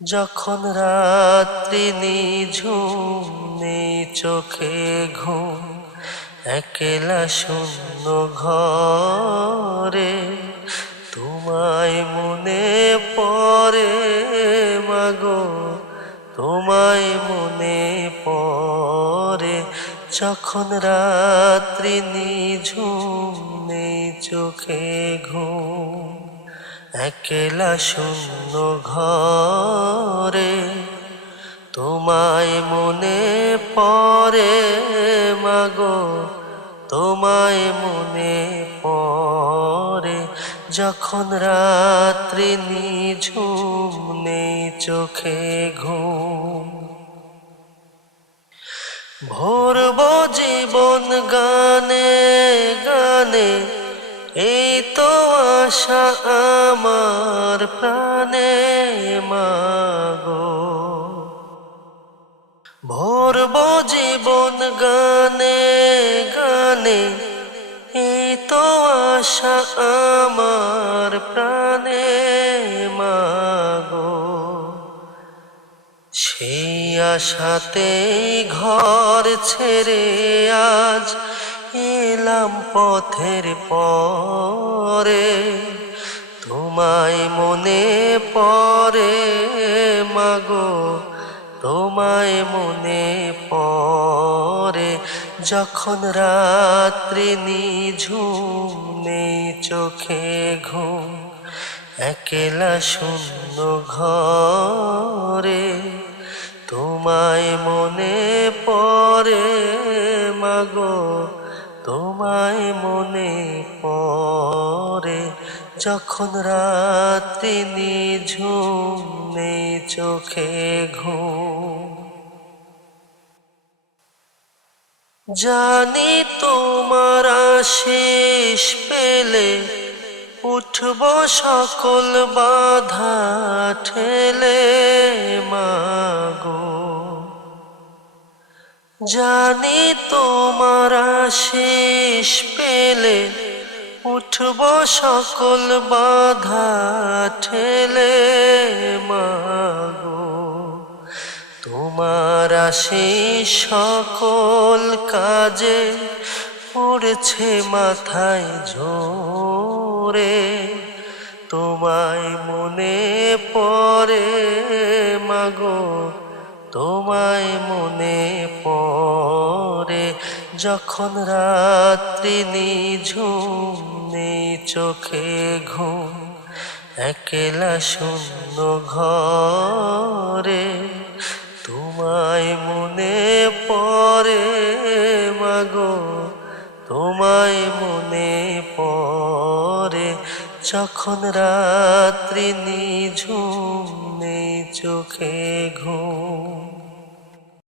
যখন রাত্রি নিঝুম নেই চোখে ঘুম, একলা শূন্য ঘরে তোমায় মনে পড়ে মাগো, তোমায় মনে পড়ে। যখন রাত্রি নিঝুম নেই চোখে ঘুম, একলা শূন্য ঘরে তোমায় মনে পড়ে মাগো, তোমায় মনে পড়ে। যখন রাত্রি নিঝুম নেই চোখে ঘুম, ভরবো জীবন গানে গানে, এই তো আশা আমার প্রাণে মাগো। ভরবো জীবন গানে গানে, এই তো আশা আমার প্রাণে মাগো। সেই আশাতেই ঘর ছেড়ে আজ এলাম পথের পরে, তোমায় মনে পড়ে মাগো, তোমায় মনে পড়ে। যখন রাত্রি নিঝুম নেই চোখে ঘুম, একলা শূন্য ঘরে তোমায় মনে পড়ে মাগো, তোমায় মনে পড়ে। যখন রাত্রি নিঝুম নেই চোখে ঘুম, জানি তোমার আশিস পেলে উঠব সকল বাধা ঠেলে মাগো। জানি তোমার আশিস পেলে উঠব সকল বাধা ঠেলে মাগো। তোমার আশিস সকল কাজে পড়ছে মাথায় ঝরে, তোমায় মনে পড়ে মাগো, তোমায় মনে পড়ে। যখন রাত্রি নিঝুম নেই চোখে ঘুম, একলা শূন্য ঘরে তোমায় মনে পড়ে মাগো, তোমায় মনে পড়ে। যখন রাত্রি নিঝুম নেই চোখে ঘুম।